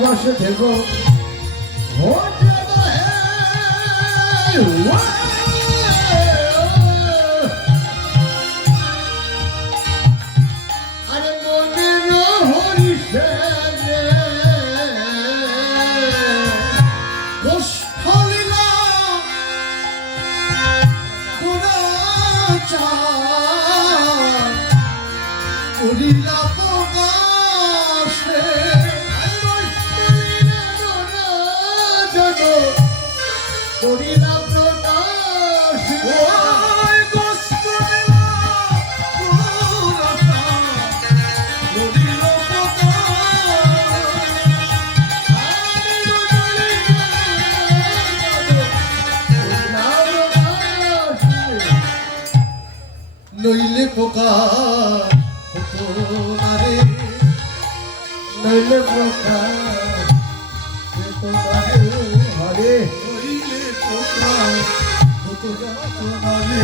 বসে দেব আরে মনের হরিষে গোষ্ঠলীলা করিলা প্রকাশে করিলা প্রকাশ ওই গোষ্ঠলীলা করিলা নইলে প্রকাশ হতো না রে নইলে প্রকাশ হতো না রে হরে নইলে প্রকাশ হতো না রে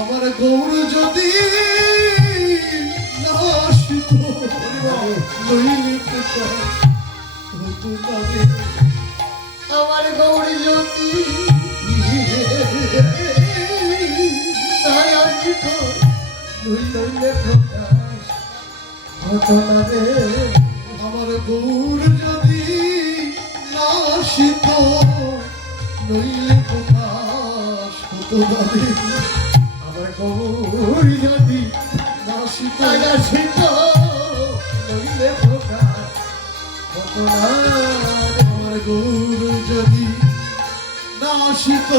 আমার গৌর যদি নাশিত নইলে প্রকাশ হতো না রে আমার গৌর যদি নইলে প্রকাশ হতো না রে আমার গৌর যদি নাশিত নইলে প্রকাশ হতো না রে আমার গৌর যদি নাশিত নইলে প্রকাশ হতো না রে আমার গৌর যদি নাশিত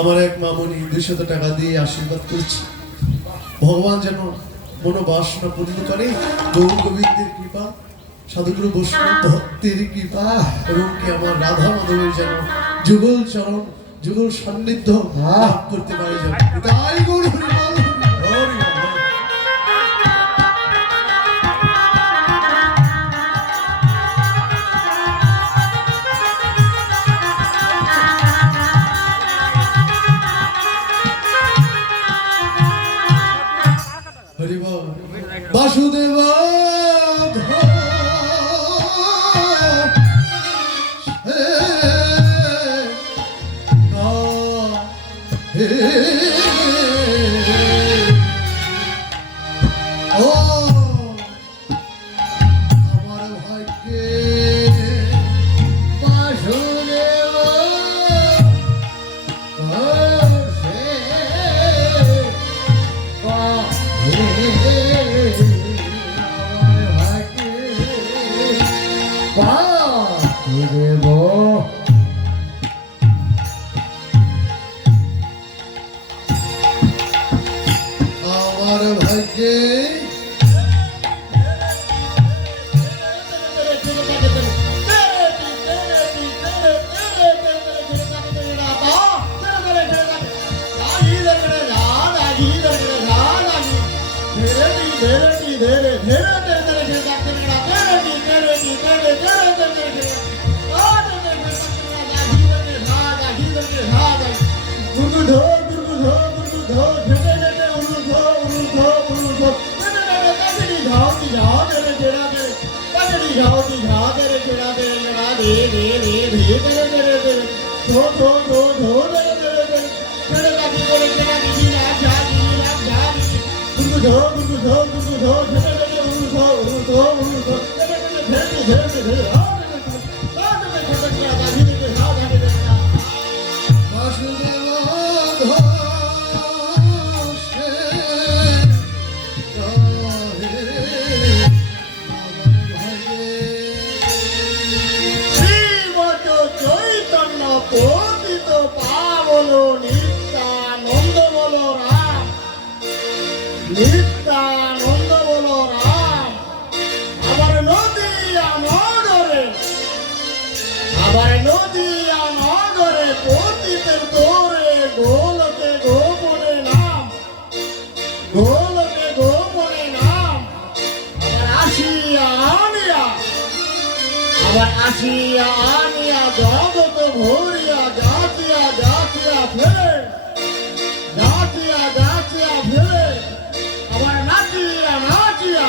আমার এক মামনি 200 টাকা দিয়ে আশীর্বাদ করছে ভগবান যেন মনোবাসনা পূর্ণ করে গৌর গোবিন্দের কৃপা সাধুগুরু বৈষ্ণব ভক্তের কৃপা এবং কি আমার রাধা মাধবের যেন যুগল চরণ যুগল সান্নিধ্য লাভ করতে পারে যেন তাই গৌর বাসুদেব আমার ভাগ্যে বাসুদেব আমার ভাগ্যে নিত্য আবার আসিয়া আনিয়া জগত ভরিয়া যাচিয়া যাচিয়া ফেলে যাচিয়া যাচিয়া ফেলে আবার নাচিয়া নাচিয়া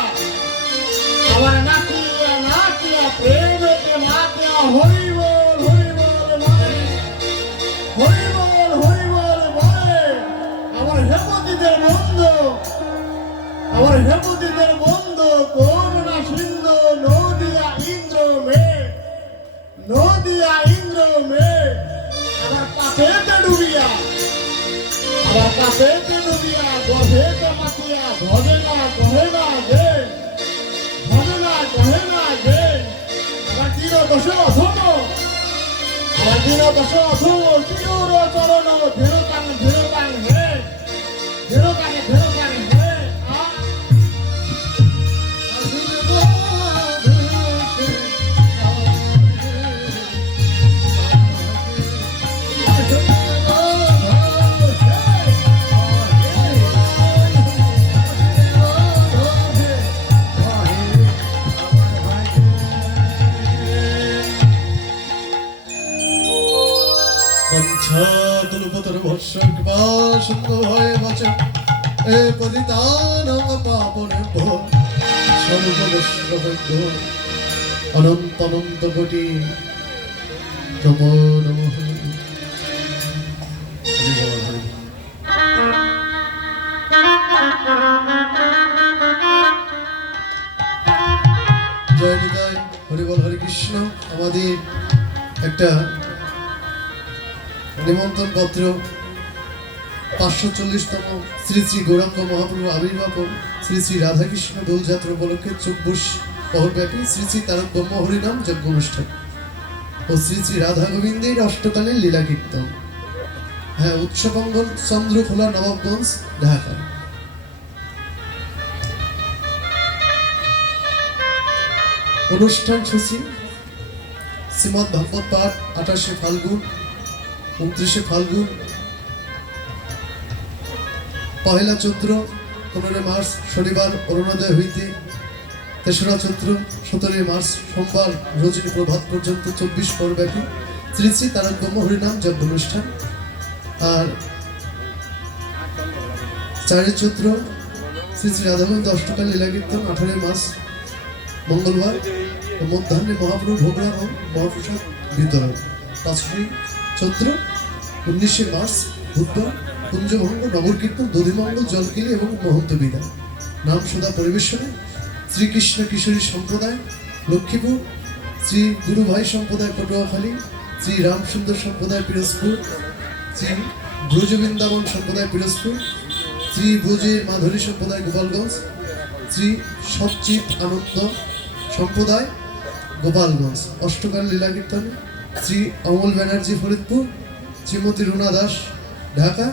আবার নাচিয়া নাচিয়া প্রেমেতে মাতিয়া হরি বল বলে হরি বল বলে আমার হেমতিদের বন্ধু আমার হেমতিদের বন্ধু করুণা সিন্ধু নদিয়া ইন্দ্র মে আবার পাপেতে ডুবিয়া গভেতে মাতিয়া ভজে না কহে না গে আবার দিন দশ অধম চির চরণ ধীরতাং হে আ পঞ্চাদুলপতর ভস্য কৃপা সুন্দর ভয়ে বচন এ পতিতানং পাবনেভ্যো সর্ববৈষ্ণবেভ্যো অনন্ত অনন্ত কোটি নমো নমঃ। হরি বল, হরি বল। জয় নিতাই, হরি বল, হরে কৃষ্ণ। আমাদের একটা নিমন্ত্রণ পত্র 540তম শ্রী শ্রী গৌরাঙ্গ মহাপ্রভু আবির্ভাব শ্রী শ্রী রাধাকৃষ্ণ দোলযাত্রা উপলক্ষে 24 প্রহরব্যাপী শ্রী শ্রী তারক ব্রহ্ম হরিনাম যজ্ঞ অনুষ্ঠান ও শ্রী শ্রী রাধা গোবিন্দের অষ্টকালীন লীলা কীর্তন। হ্যাঁ, উৎসবঙ্গল চন্দ্রখোলা, নবাবগঞ্জ, ঢাকা। অনুষ্ঠান সূচি: শ্রীমদ্ ভাগবত পাঠ 28শে ফাল্গুন, 29শে ফাল্গুন, পহেলা চৈত্র 15 মার্চ শনিবার অরুণোদয় হইতে 3রা চৈত্র 17 মার্চ সোমবার রজনী প্রভাত পর্যন্ত 24 পর্বব্যাপী শ্রী শ্রী তারক ব্রহ্ম হরিনাম যজ্ঞ অনুষ্ঠান। আর 4 চৈত্র শ্রী শ্রী রাধাগোবিন্দ অষ্টকাল লীলা কীর্তন 18 মার্চ মঙ্গলবার ও মধ্যাহ্নে মহাপ্রভু ভোগরাগ ও মহাপ্রসাদ বিতরণ। 5 চৈত্র 19শে মার্চ বুধবার কুঞ্জভঙ্গ নগর কীর্তন, দধিমঙ্গল, জলকিলি এবং মহন্ত বিদায়। নাম সদা পরিবেশনে শ্রীকৃষ্ণ কিশোরী সম্প্রদায় লক্ষ্মীপুর, শ্রী গুরুভাই সম্প্রদায় পটুয়াখালী, শ্রী রামসুন্দর সম্প্রদায় পিরোজপুর, শ্রী ব্রজবৃন্দাবন সম্প্রদায় পিরোজপুর, শ্রী ব্রজের মাধুরী সম্প্রদায় গোপালগঞ্জ, শ্রী সচ্চিত আনন্দ সম্প্রদায় গোপালগঞ্জ। অষ্টকাল লীলা কীর্তনে শ্রী অমল ব্যানার্জি ফরিদপুর, শ্রীমতী রুনা দাস ঢাকা,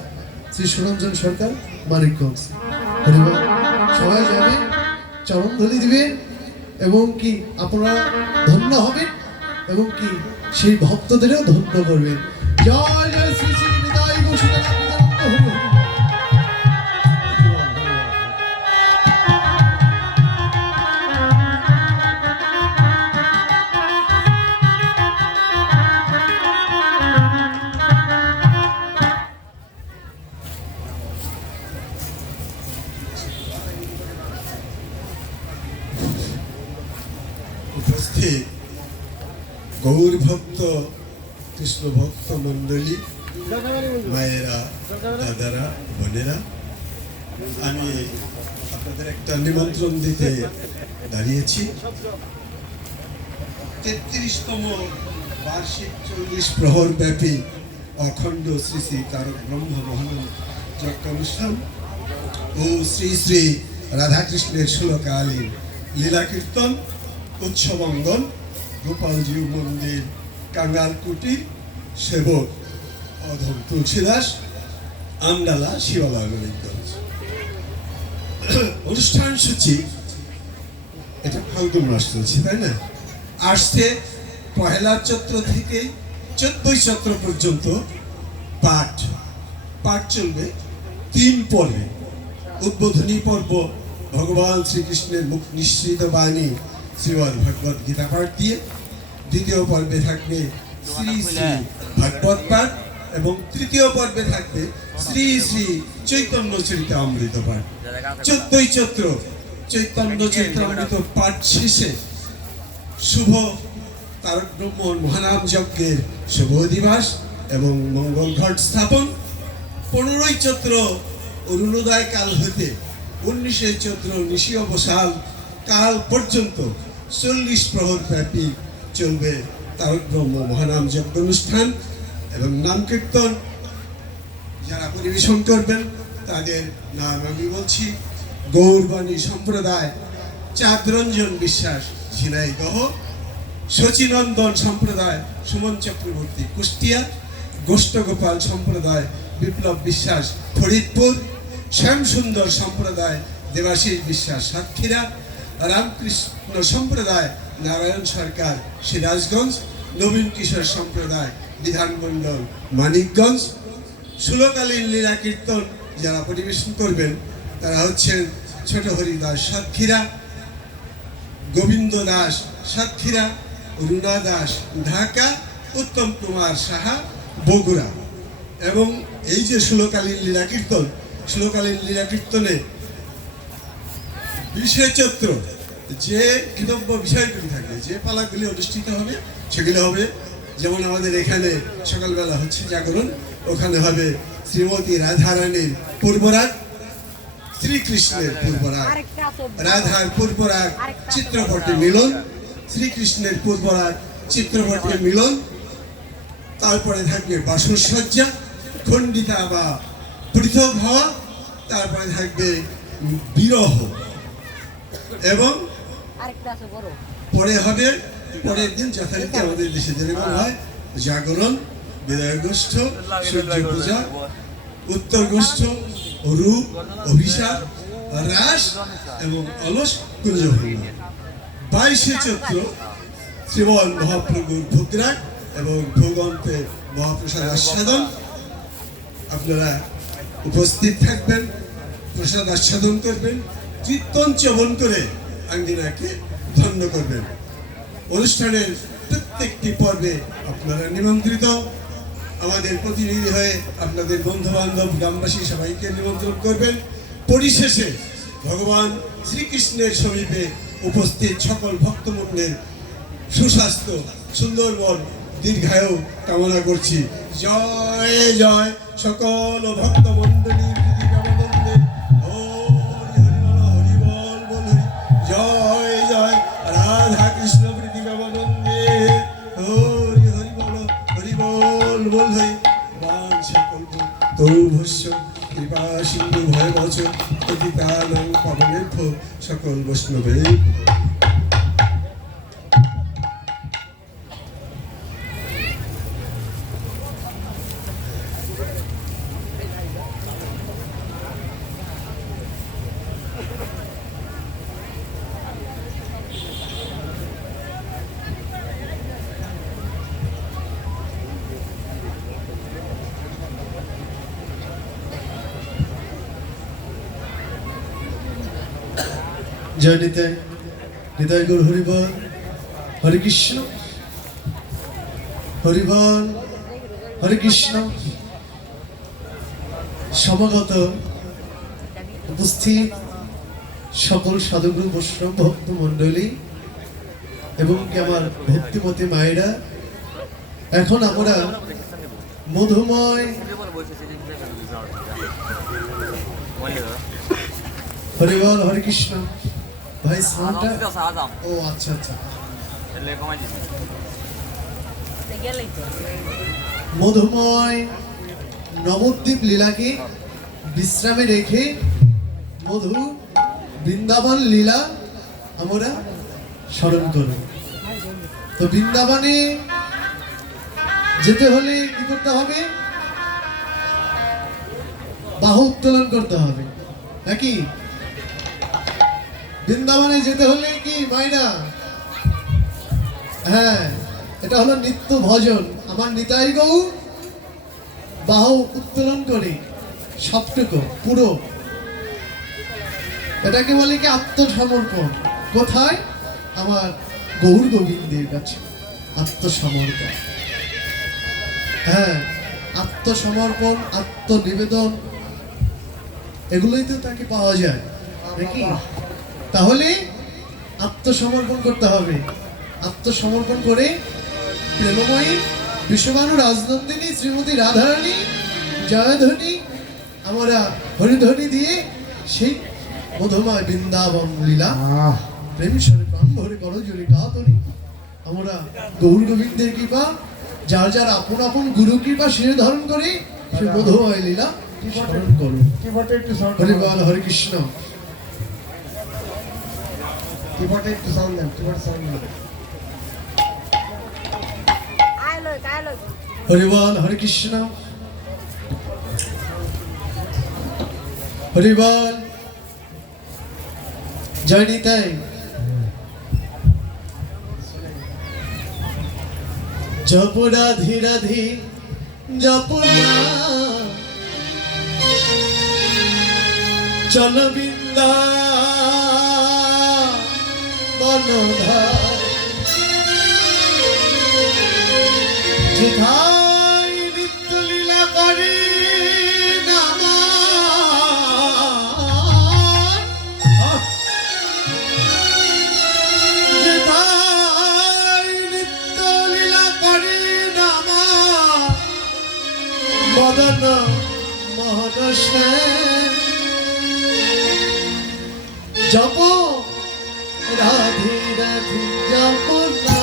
শ্রী সুরঞ্জন সরকার মানিকগঞ্জ। হরিবল। সবাই যাবেন, চরণধলি দিবেন এবং কি আপনারা ধন্য হবেন এবং কি সেই ভক্তদেরও ধন্য করবেন। জয় জয় শ্রী শ্রী নিতাই গৌরীনাথ নিত্যানন্দ হরি হরি। উপস্থিত গৌর ভক্ত, কৃষ্ণ ভক্ত মন্ডলী, মায়েরা, দাদারা, বোনেরা, আমি আপনাদের একটা নিমন্ত্রণ দিতে দাঁড়িয়েছি। 33তম বার্ষিক 40 প্রহর ব্যাপী অখণ্ড শ্রী শ্রী তারক ব্রহ্ম মহানাম যজ্ঞ অনুষ্ঠান ও শ্রী শ্রী রাধাকৃষ্ণের ষোলকালীন লীলা কীর্তন, উৎসবঙ্গন, গোপালজিউ মন্দির, কাঙ্গালকুটি, সেবক অধম তুলসীদাস, আমডালা, শিবালা, গরিবগঞ্জ। অনুষ্ঠান সূচি এটা ফাল্গুন মাস চলছে, তাই না? আসছে পহেলা চৈত্র থেকে 14 চৈত্র পর্যন্ত পাঠ চলবে 3 পর্বে। উদ্বোধনী পর্ব ভগবান শ্রীকৃষ্ণের মুখ নিঃসৃত বাণী শ্রীমদ্ ভগবত গীতা পাঠ দিয়ে দ্বিতীয় পর্বে থাকবে শ্রী শ্রী ভাগবত পাঠ এবং তৃতীয় পর্বে থাকবে শ্রী শ্রী চৈতন্য চরিতামৃত পাঠ। 14ই চৈত্র চৈতন্য চরিতামৃত পাঠ শেষে শুভ তারক ব্রহ্মণ মহানাম যজ্ঞের শুভ দিবস এবং মঙ্গল ঘট স্থাপন। 15ই চৈত্র অরুণোদয় কাল হতে 19শে চৈত্র নিশি অবসান কাল পর্যন্ত 40 প্রহর ব্যাপী চলবে তারক ব্রহ্ম মহানাম যজ্ঞ অনুষ্ঠান এবং নাম কীর্তন। যারা পরিবেশন করবেন তাদের নাম আমি বলছি: গৌরবাণী সম্প্রদায় চাঁদরঞ্জন বিশ্বাস ঝিনাইদহ, শচীনন্দন সম্প্রদায় সুমন চক্রবর্তী কুষ্টিয়া, গোষ্ঠগোপাল সম্প্রদায় বিপ্লব বিশ্বাস ফরিদপুর, শ্যামসুন্দর সম্প্রদায় দেবাশিস বিশ্বাস সাতক্ষীরা, রামকৃষ্ণ সম্প্রদায় নারায়ণ সরকার সিরাজগঞ্জ, নবীন কিশোর সম্প্রদায় বিধানমণ্ডল মানিকগঞ্জ। ষোলকালীন লীলা কীর্তন যারা পরিবেশন করবেন তারা হচ্ছেন ছোট হরিদাস সাতক্ষীরা, গোবিন্দ দাস সাতক্ষীরা, রুনা দাস ঢাকা, উত্তম কুমার সাহা বগুড়া। এবং এই যে ষোলকালীন লীলা কীর্তন, ষোলকালীন লীলা কীর্তনে 20শে চৈত্র যে কৃতব্য বিষয়গুলি থাকবে, যে পালাগুলি অনুষ্ঠিত হবে সেগুলো হবে যেমন আমাদের এখানে সকালবেলা হচ্ছে জাগরণ, ওখানে হবে শ্রীমতী রাধারানীর পূর্বরাগ, শ্রীকৃষ্ণের পূর্বরাগ, রাধার পূর্বরাগ চিত্রপটে মিলন, শ্রীকৃষ্ণের পূর্বরাগ চিত্রপটে মিলন। তারপরে থাকবে বাসরসজ্জা, খণ্ডিতা বা পৃথক হওয়া, তারপরে থাকবে বিরহ এবং পরে হবে পরের দিন যথারীতি আমাদের দেশে যেরকম হয় জাগরণ, বিদায় গোষ্ঠ, সূর্য পূজা, উত্তর গোষ্ঠ, রূপ, অভিশাপ, রাস এবং অলস কুঞ্জভঙ্গ। 22শে চৈত্র শ্রীমন মহাপ্রভুর ভোগরাগ এবং ভোগন্তে মহাপ্রসাদ আস্বাদন। আপনারা উপস্থিত থাকবেন, প্রসাদ আস্বাদন করবেন, কীর্তন চবন করে আঙ্গিনাকে ধন্য করবেন। অনুষ্ঠানের প্রত্যেকটি পর্বে আপনারা নিমন্ত্রিত। আমাদের প্রতিনিধি হয়ে আপনাদের বন্ধু বান্ধব গ্রামবাসী সবাইকে নিমন্ত্রণ করবেন। পরিশেষে ভগবান শ্রীকৃষ্ণের সমীপে উপস্থিত সকল ভক্তমণ্ডলের সুস্বাস্থ্য, সুন্দরবন, দীর্ঘায়ু কামনা করছি। জয় জয় সকল ভক্তমণ্ডলীর হৃদিকানন্দে হরি হরি বল, হরি বল বল হরি। জয় জয় রাধা কৃষ্ণ হৃদিকানন্দে হরি হরি বল, হরি বল বল হরি। বাঞ্ছা কল্প তরুভস্য কৃপা সিন্ধু ভয় বচ পতিতানাং পাবনেভ্যো সকল বৈষ্ণবের। জয় নিতাই, নিতাই গৌর হরিবল, হরে কৃষ্ণ, হরিবল, হরে কৃষ্ণ। সমাগত উপস্থিত সকল সাধুগুরু বৈষ্ণব ভক্ত মণ্ডলী এবং কি আমার ভক্তিমতী মায়েরা, এখন আমরা মধুময় হরিবল, হরে কৃষ্ণ। ভাই সাউন্ডটা, ও আচ্ছা আচ্ছা, মধুময় নবদ্বীপ লীলাকে বিশ্রামে রেখে মধু বৃন্দাবন লীলা আমরা স্মরণ করব। তো বৃন্দাবনে যেতে হলে কি করতে হবে? বাহু উত্তোলন করতে হবে নাকি? বৃন্দাবনে যেতে হলে কি মাইনা? হ্যাঁ, এটা হলো নিত্য ভজন। আমার নিতাই গৌর বাহু উত্তোলন করে সবটুকু পুরো, এটাকে বলে কি আত্মসমর্পণ। কোথায়? আমার গৌর গোবিন্দের কাছে। আত্মসমর্পণ। হ্যাঁ, আত্মসমর্পণ, আত্মনিবেদন, এগুলোই তো তাকে পাওয়া যায় নাকি? তাহলে আত্মসমর্পণ করতে হবে। আত্মসমর্পণ করে প্রেমময়ী বিশ্ববানু রাজনন্দিনী শ্রীমতী রাধারানী জয়ধ্বনি আমরা হরিধ্বনি দিয়ে সেই মধুময় বৃন্দাবন লীলা প্রেম স্বরে প্রাণ ভরে করো জোরে কাতরি। আমরা গৌর গোবিন্দের কৃপা, যার যার আপন আপন গুরু কৃপা শিরে ধারণ করে সে মধুময় লীলা স্মরণ করো। কিবোর্ডে একটু সাউন্ড হরি বল, হরে কৃষ্ণ। কিবোর্ডে একটু সাউন্ড দেন, কিবোর্ড সাউন্ড দেন। হরি বল, হরে কৃষ্ণ। হরি বল, জয় নিতাই। জপ রাধি রাধি জপ না, চল বৃন্দাবনধার, যেথায় নিত্য লীলা করে নামার, যেথায় নিত্য লীলা করে নামার, মদন মোহন সেন। জপ রাধে রাধে জপ না,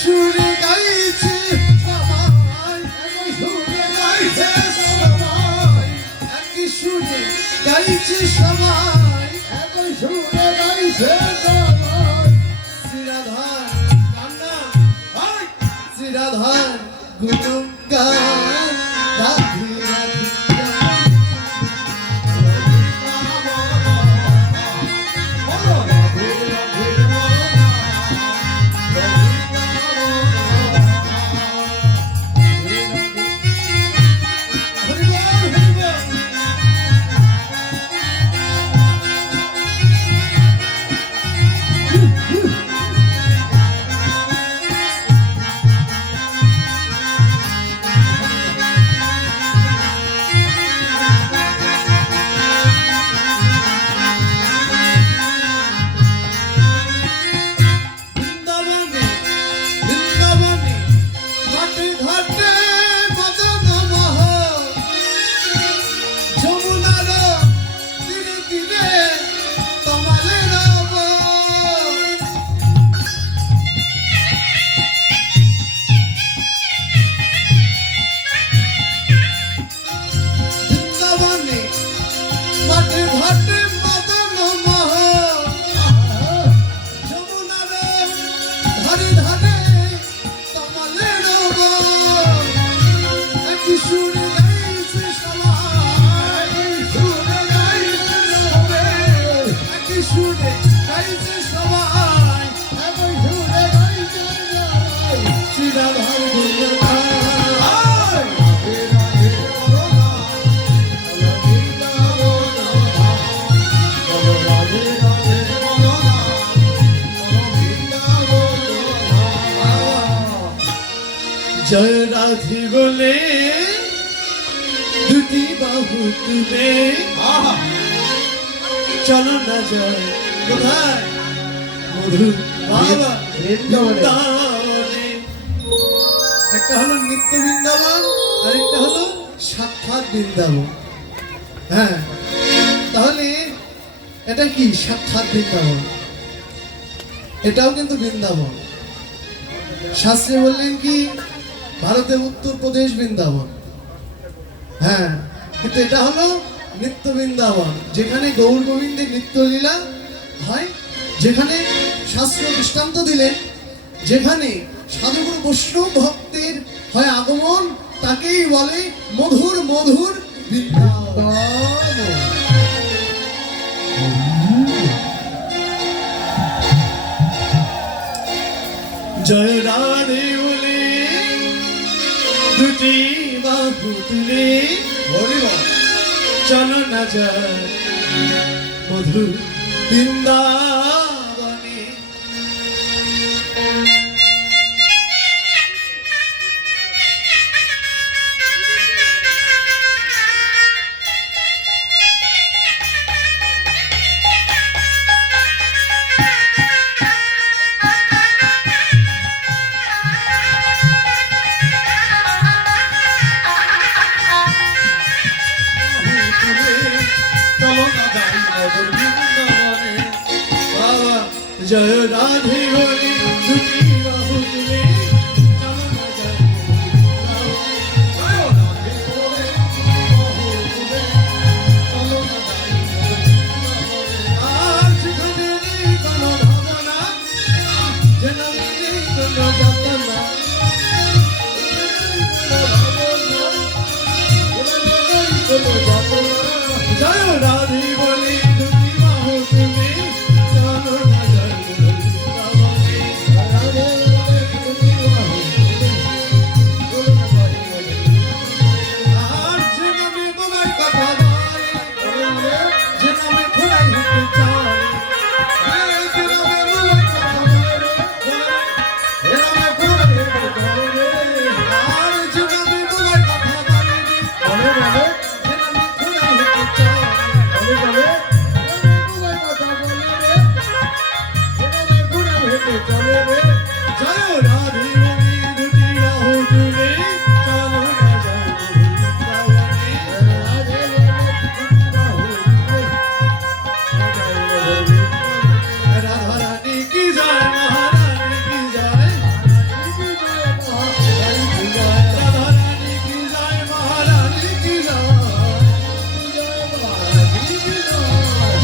সুরে গাইছে সবাই, সুরে গাইছে সবাই, একই সুরে গাইছে সবাই, একই সুরে গাইছে সবাই। শ্রীরাধার কান্না, শ্রীরাধার গুণগান, রাধে রাধে জয় রাধে বলে দুটি বাহু তুলে আহা চলো না যায় কোথায় মধুর বাবা বৃন্দাবনে। বৃন্দাবনে। একটা হলো নিত্য বৃন্দাবন আর একটা হলো সাক্ষাৎ বৃন্দাবন। হ্যাঁ, তাহলে এটা কি সাক্ষাৎ বৃন্দাবন, এটাও কিন্তু বৃন্দাবন। শাস্ত্রে বললেন কি ভারতে উত্তরপ্রদেশ বৃন্দাবন। হ্যাঁ, কিন্তু এটা হলো নিত্য বৃন্দাবন, যেখানে গৌর গোবিন্দের নিত্যলীলা হয়, যেখানে শাস্ত্র দৃষ্টান্ত দিলেন, যেখানে সাধুগুরু বৈষ্ণব ভক্তের হয় আগমন, তাকেই বলে মধুর মধুর বৃন্দাবন। জয় রাধে বলে দুটি বাহু তুলে চলো না যায় মধুর বৃন্দাবনে। জয় রাধে বলে দুটি বাহু তুলে চলো না যায় আর যেখানে নেই কোনো ভাবনা, যেখানে নেই কোনো যাতনা, জয় রাধে বলে দুটি বাহু তুলে চলো না যায় আর যে নামে তোমায় কথা বলে, যে নামে ঘোড়াই হতে চায়, যে নামে তোমায় কথা বলে, যে নামে ঘোড়াই হতে চায়, আর যে নামে তোমায় কথা বলে, যে নামে ঘোড়াই হতে চায়, জয় রাধে বলে দুটি বাহু তুলে চলো না যায় বৃন্দাবনে। রাধা রানী কি জয়, মহারানী কি জয়, রাধা রানী কি জয়, মহারানী কি জয়,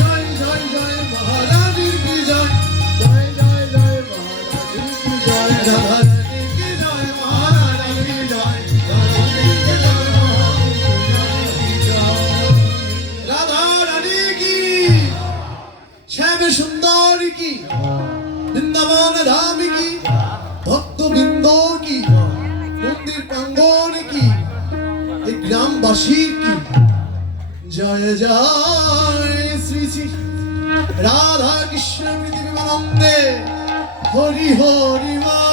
জয় জয় জয় মহারানী কি জয়, রাধা রানী কি জয়, মহারানী কি জয়, রাধা রানী কি, শ্যাম সুন্দর কি, বৃন্দাবন ধাম কি, ভক্তবৃন্দ কি, মন্দির প্রাঙ্গণ কি, এই গ্রামবাসীর কি, জয় জয় শ্রী শ্রী রাধা কৃষ্ণ পৃথিবীমানন্দে হরি হরি হরি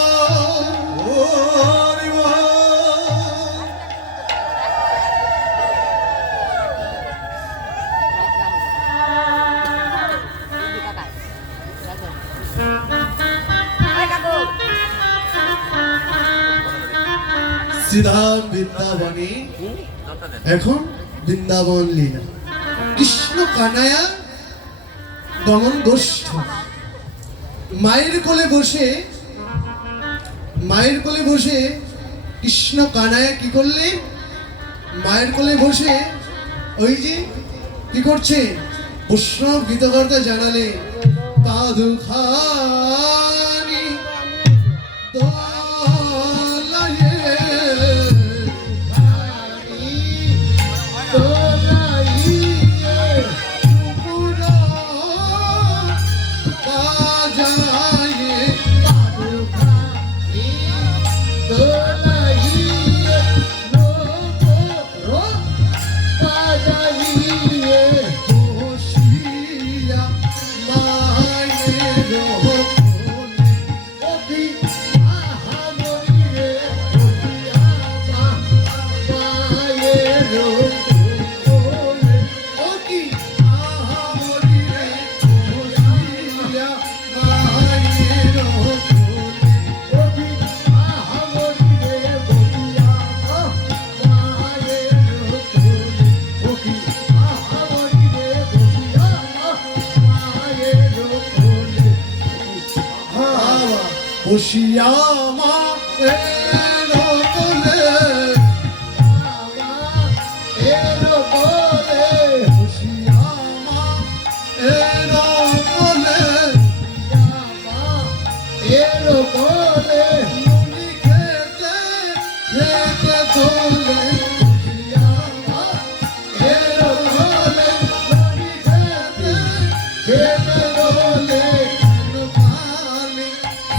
শ্রীধাম বৃন্দাবনে এখন বৃন্দাবন লীলা, কৃষ্ণ কানায়া গমন গোষ্ঠ মায়ের কোলে বসে, মায়ের কোলে বসে কৃষ্ণ কানায়া কি করলে, মায়ের কোলে বসে ওই যে কি করছে, বৈষ্ণব গীতকর্তা জানালে পাদুখানি দোলায়ে পুরা বাজায়ে বসিয়া মায়ের কোলে বসিয়া মা কোলে এর বলে বসিয়া মা কোলে এর বলে মুনি খেতে খেতে দোলে বসিয়া মা এর বলে মুনি খেতে খেতে বলে কানে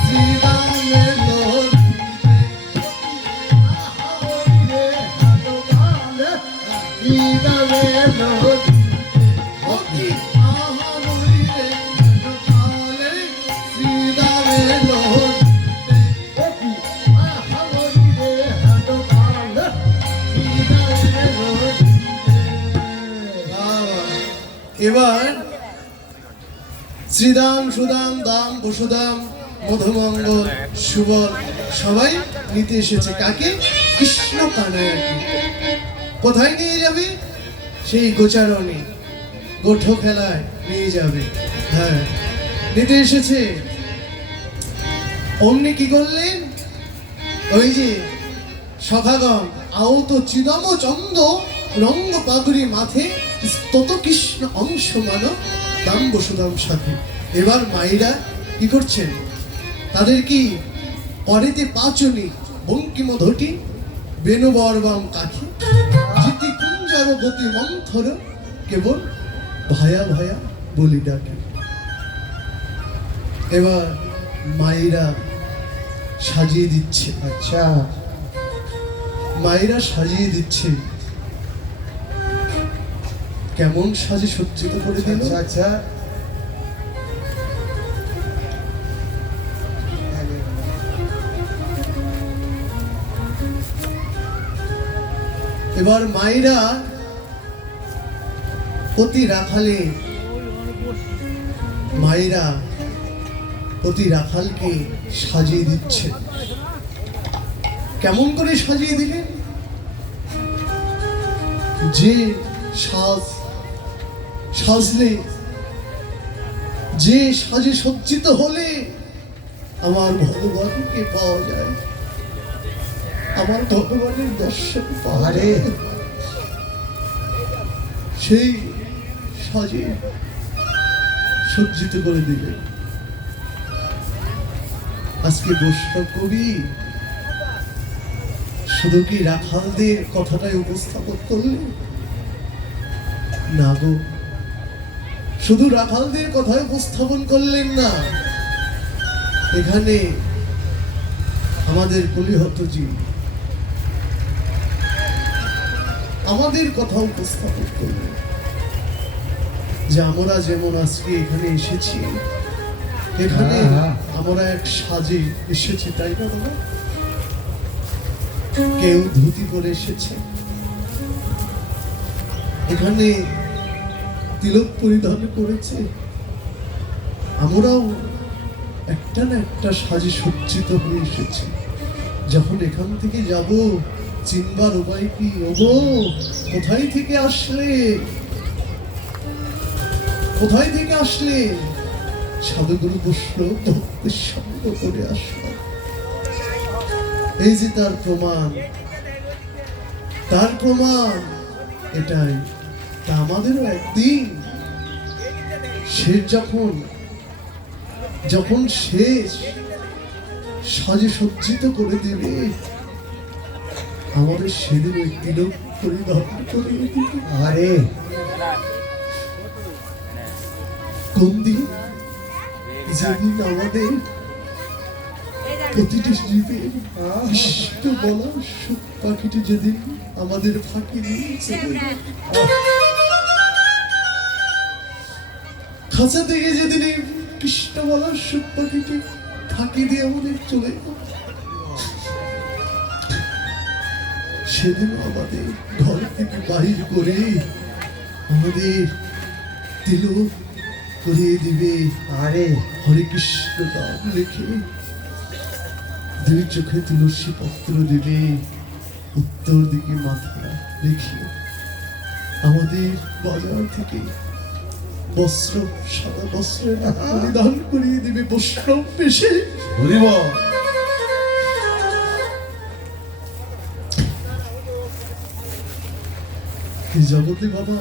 শ্রীরামে লড়িতে রে হাতবালে ইদালে লোদি অতি আহামরিরে কালে শ্রীরামে লড়িতে ওকি আহামরি রে হাতবালে ইদালে লোদি এবার শ্রীদাম সুদাম দাম বসুদাম মধুমঙ্গল সুবল সবাই নিতে এসেছে কাকে? কৃষ্ণ কানাইয়াকে। কোথায় নিয়ে যাবে? সেই গোচারণে গোঠো খেলায় নিয়ে যাবে। হ্যাঁ, নিতে এসেছে। অমনি কি করলেন? ওই যে সখাগণ আহত চিদম চন্দ রঙ্গ পাগুড়ি মাথে তত কৃষ্ণ অংশ মানব দাম বসুদাম সাথে। এবার মায়েরা কি করছেন? তাদের কি পরেতে পাচনি বঙ্কিম ধটি বেনুবর্বাম কাখে জিতি কুঞ্জর গতি মন্থর কেবল ভায়া ভায়া বলি ডাকে। এবার মায়েরা সাজিয়ে দিচ্ছে। আচ্ছা মায়েরা সাজিয়ে দিচ্ছে। কেমন সাজে সজ্জিত করে দিল? আচ্ছা এবার মায়েরা অতি রাখালে মায়েরা অতি রাখালকে সাজিয়ে দিচ্ছে। কেমন করে সাজিয়ে দিলেন? যে সাজলে যে সাজে সজ্জিত হলে আমার ভগবানকে পাওয়া যায়, আমার ভগবানের দর্শন পাওয়া যায়, সেই সাজে সজ্জিত করে দিলে। আজকে বৈষ্ণব কবি শুধু কি রাখালদের কথাটাই উপস্থাপন করলেন? না গো, শুধু রাখালদের কথাই উপস্থাপন করলেন না, এখানে আমাদের কলিহতজি আমাদের কথা উপস্থাপন করলেন যে আমরা যেমন আজকে এখানে এসেছি, এখানে আমরা এক সাজে এসেছি, তাই না বাবা? কেউ ধুতি পরে এসেছে, এখানে তিলক পরিধান করেছে, আমরাও একটা না একটা সাজে সজ্জিত হয়ে এসেছি। যখন এখান থেকে যাব চিনবার উপায় কি? ওগো, কোথায় থেকে আসলে? কোথায় থেকে আসলে? সাধুগুরু বৈষ্ণব ভক্তের সঙ্গ করে আসলো। এই যে তার প্রমাণ, তার প্রমাণ এটাই। তা আমাদেরও একদিন সে যখন শেষ সাজে সজ্জিত করে দেবে, আমাদের সেদিন ওই তিলক পরিধান করিয়ে দিবে। আরে কোন দিন? যেদিন আমাদের প্রতিটি জীবের ইষ্ট বলা সুখ পাখিটি যেদিন আমাদের ফাঁকি দিয়েছে, খাঁচা থেকে যেদিন এই কৃষ্ণ বলা সুখ পাখিটি ফাঁকি দিয়ে আমাদের চলে গেল, সেদিন আমাদের ঘর থেকে বাহির করে আমাদের তিলক করিয়ে দিবে। আরে হরে কৃষ্ণ নাম লিখে দুই চোখে তুলসী পত্র দেবে, উত্তর দিকে মাথা রেখে আমাদের বাজার থেকে বস্ত্র, সাদা বস্ত্রের পরিধান করিয়ে দিবে বৈষ্ণব বেশে। হরিব এই জগতে বাবা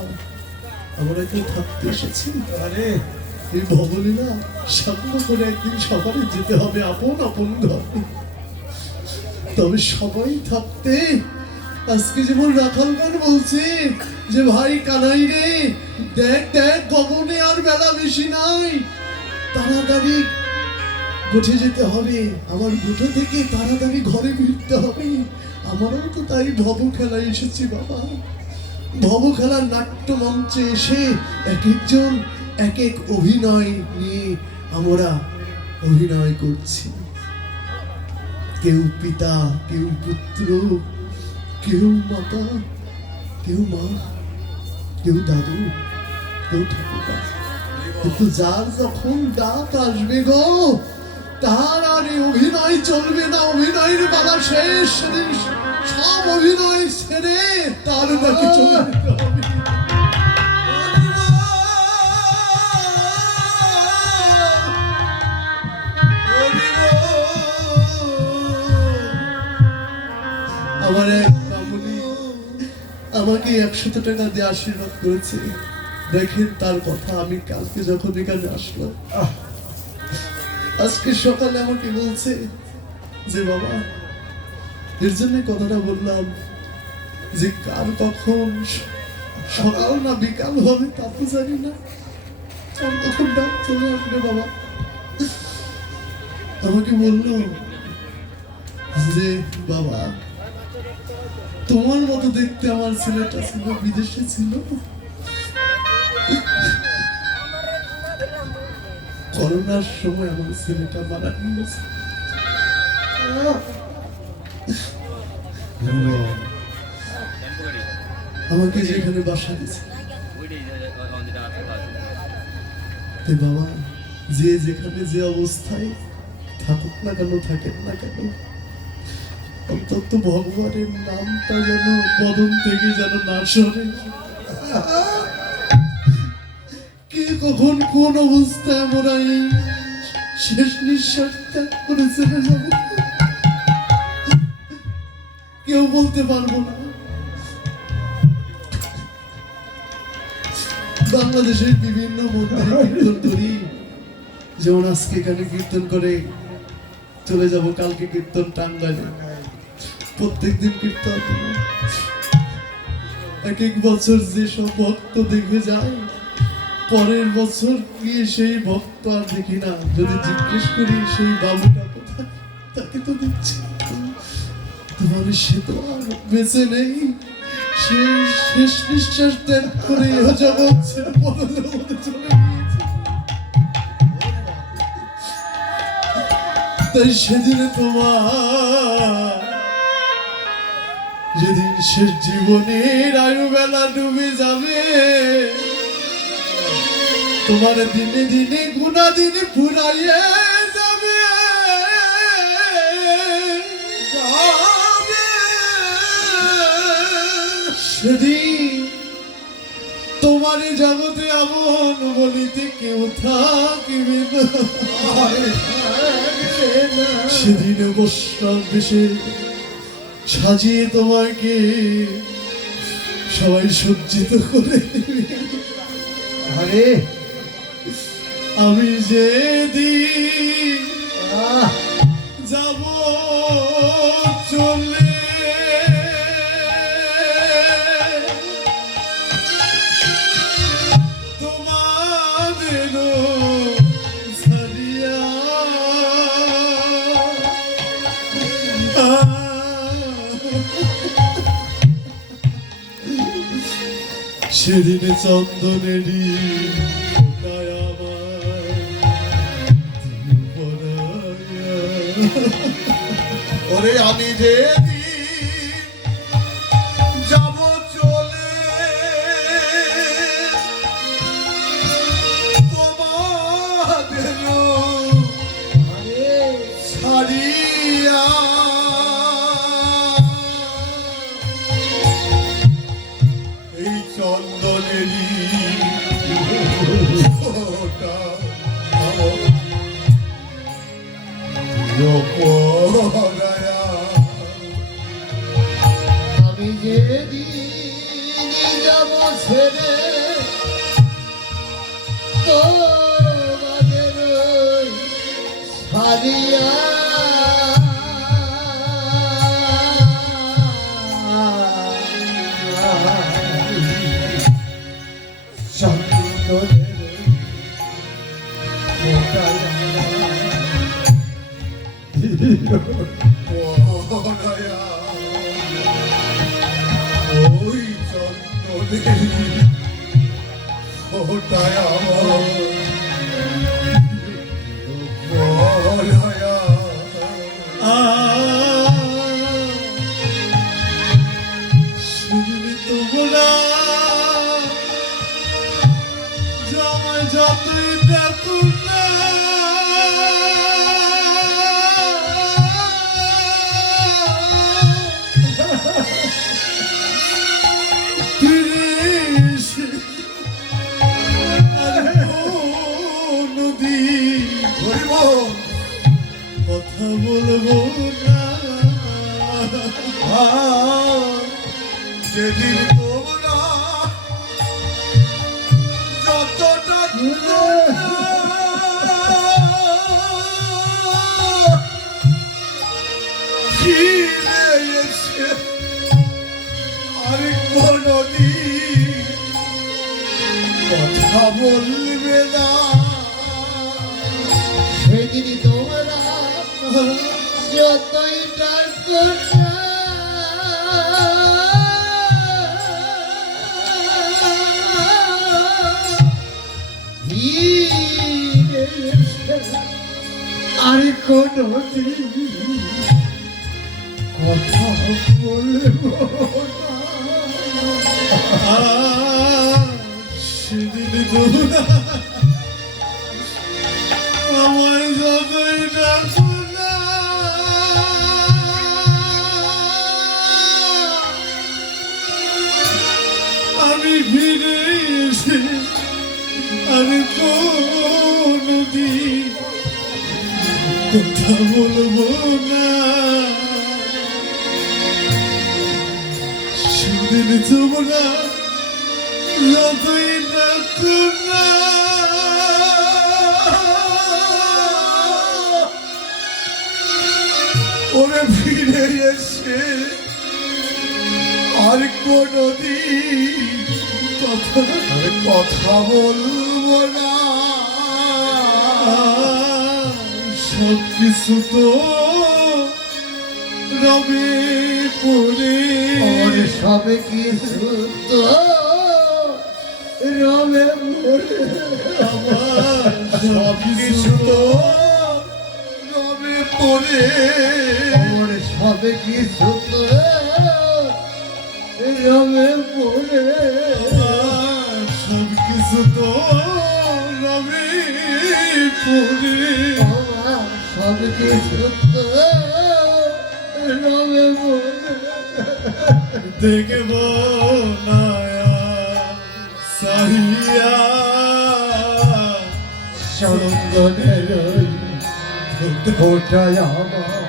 আমরা কেউ থাকতে এসেছি, আরে এই ভবলীলা সামনে করে একদিন সবারই যেতে হবে আপন আপন ঘরে। তবে সবাই থাকতে আজকে যেমন রাখাল গান বলছে যে ভাই কানাই রে, দেখ দেখ গগনে আর বেলা বেশি নাই, তাড়াতাড়ি গোঠে যেতে হবে, আমার গোঠা থেকে তাড়াতাড়ি ঘরে ফিরতে হবে। আমারও তো তাই ভব খেলায় এসেছি বাবা। ভব খেলার নাট্য মঞ্চে এসে এক একজন এক এক অভিনয় নিয়ে আমরা অভিনয় করছি। কেউ পিতা, কেউ পুত্র, কেউ মাতা, কেউ মা, কেউ দাদু, কেউ ঠাকুরদা। কিন্তু যার যখন ডাক আসবে গো, তার আর এই অভিনয় চলবে না, অভিনয়ের বেলা শেষ। সেদিন সব অভিনয় ছেড়ে তার ডাকে চলে যেতে হবে। আমার এক মামুনি আমাকে 100 টাকা দিয়ে আশীর্বাদ করেছে। দেখেন তার কথা, আমি কালকে যখন এখানে আসলাম, আজকে সকালে আমাকে বলছে যে বাবা, এর জন্য কথাটা বললাম যে কাল কখন সকাল না বিকাল হবে তা তো জানি না, কাল কখন ডাক চলে আসবে বাবা। আমাকে বললো যে বাবা, তোমার মতো দেখতে আমার ছেলেটা ছিল, বিদেশে ছিল, করোনার সময় আমার ছেলেটা মারা গিয়েছে। আমাকে যেখানে বাসা দিয়েছে, বাবা যে যেখানে যে অবস্থায় থাকুক না কেন, থাকেন না কেন, অন্তত ভগবানের নামটা যেন বদন থেকে যেন না সরে। কে কখন কোন অবস্থায় আমরা এই শেষ নিঃশ্বাস ত্যাগ করে চলে যাব কেউ বলতে পারবো না। বাংলাদেশের বিভিন্ন মন্দিরে কীর্তন করি, যেমন আজকে এখানে কীর্তন করে চলে যাব, কালকে কীর্তন টাঙ্গাইলে, প্রত্যেকদিন কীর্তন। এক এক বছর যেসব ভক্ত দেখে যায়, পরের বছর গিয়ে সেই ভক্ত আর দেখি না। যদি জিজ্ঞেস করি সেই বাবুটা কোথায়, তাকে তো দেখছি, তাহলে সে তো আর বেঁচে নেই। সে শেষ নিঃশ্বাস ত্যাগ করে জগৎ ছেড়ে পরলোকে চলে গিয়েছে। তাই সেদিনে তোমার, যেদিন শেষ জীবনের আয়ু বেলা ডুবে যাবে, তোমার দিনে দিনে গুণা দিনে ফুরাইয়ে যাবে। সেদিন তোমার জগতে এমন বলিতে কেউ থাকিবে না। সেদিন বৈষ্ণব বেশে সাজিয়ে তোমাকে সবাই সজ্জিত করে দিবে। আরে আমি যেদিন যাব চলে, তোমাদের ছাড়িয়া সেদিনে চন্দনেরই ওরে আমি যে যাব চলে, তোমাদের ছাড়িয়া এই চন্দনেরই দয়া আমি যেদিন যাব ছেড়ে তোমাদের ওই সারিয়া চন্দনের দয়া ওই চন্দনের ওটায় আমার দয়া শুনবি তোমরা জামাই যতই দেখুন না ফিরে এসে আর কোনদিন কথা বলবো না যেদিন তোমরা যতটা ফিরে এসে আর কোনদিন কথা বলবে না সেদিন তোমরা যতই ডাকো না ফিরে এসে আর কোনদিন কথা বলবো না। সেদিন তোমরা আমায় যতই ডাকো না আমি ফিরে এসে আর কোনদিন কথা বলবো না সেদিন তোমরা যতই ডাকো না ওরে ফিরে এসে আর কোনদিন কথা বলবো না সব কিছু তো রবে পড়ে और सब কিছু তো রবে পড়ে আমার সব কিছু তো রবে পড়ে और सब কিছু তো রবে পড়ে আমার সব কিছু তো রবে পড়ে আমার সব কিছু তো রবে পড়ে দেখব নায়া সাহিয়া চন্দনের ওই ফোটায় আমার